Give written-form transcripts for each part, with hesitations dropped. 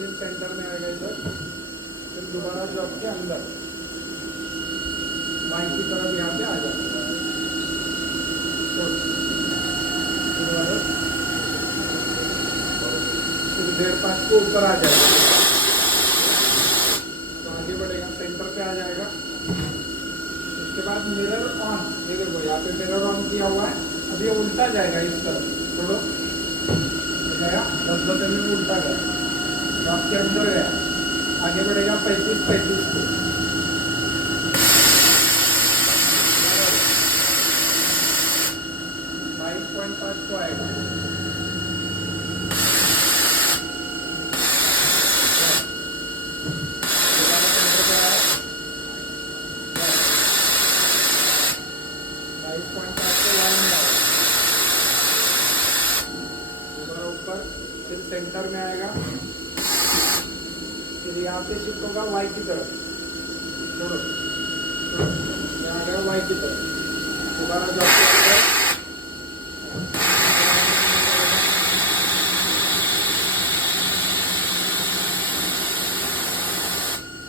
फिर सेंटर में आएगा इधर, फिर दोबारा जॉब के अंदर वाई की तरफ यहाँ पे आ जाएगा। फिर 1.5 को ऊपर आ जाएगा, तो आगे बढ़ेगा, सेंटर पे आ जाएगा। उसके बाद मिरर ऑन, ये देखो यहाँ पे मिरर ऑन किया हुआ है, अब ये उल्टा जाएगा इस तरफ, छोड़ो गया 10 में उल्टा गया, तो आपके अंदर गया, आगे बढ़ेगा 35 को, 5.5 को आएगा, फिर सेंटर में आएगा, फिर यहाँ पे शिफ्ट होगा वाई की तरफ, छोड़ो यहाँ गया वाई की तरफ, दोबारा जॉब के अंदर,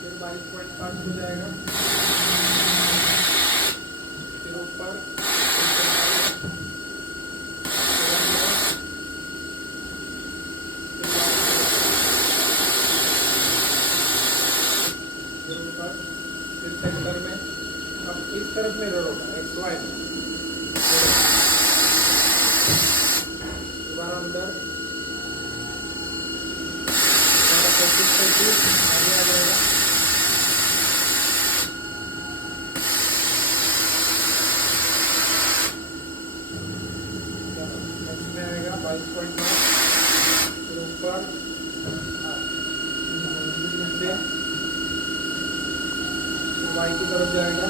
फिर 22.5 हो जाएगा, फिर ऊपर फिर सेंटर में, अब इस तरफ में होगा XY में, दोबारा अंदर, आगे आ जाएगा, नेक्स्ट में आएगा 22.5, फिर ऊपर नीचे वाई की तरफ जाएगा,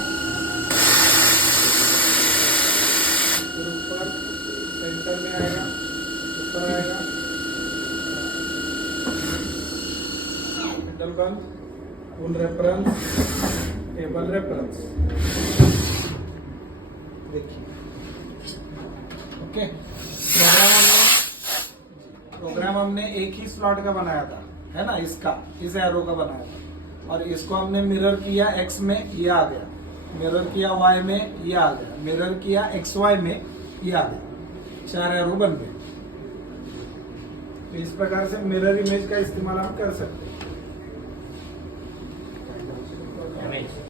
फिर ऊपर सेंटर में आएगा, ऊपर आएगा, मिडल बंद, फुल रेफरेंस, टेबल रेफरेंस, देखिए। ओके, प्रोग्राम हमने एक ही स्लॉट का बनाया था, है ना, इस एरो का बनाया था, और इसको हमने मिरर किया x में, ये आ गया, मिरर किया y में, ये आ गया, मिरर किया xy में, ये आ गया, 4 एरो बन गए। तो इस प्रकार से मिरर इमेज का इस्तेमाल हम कर सकते हैं।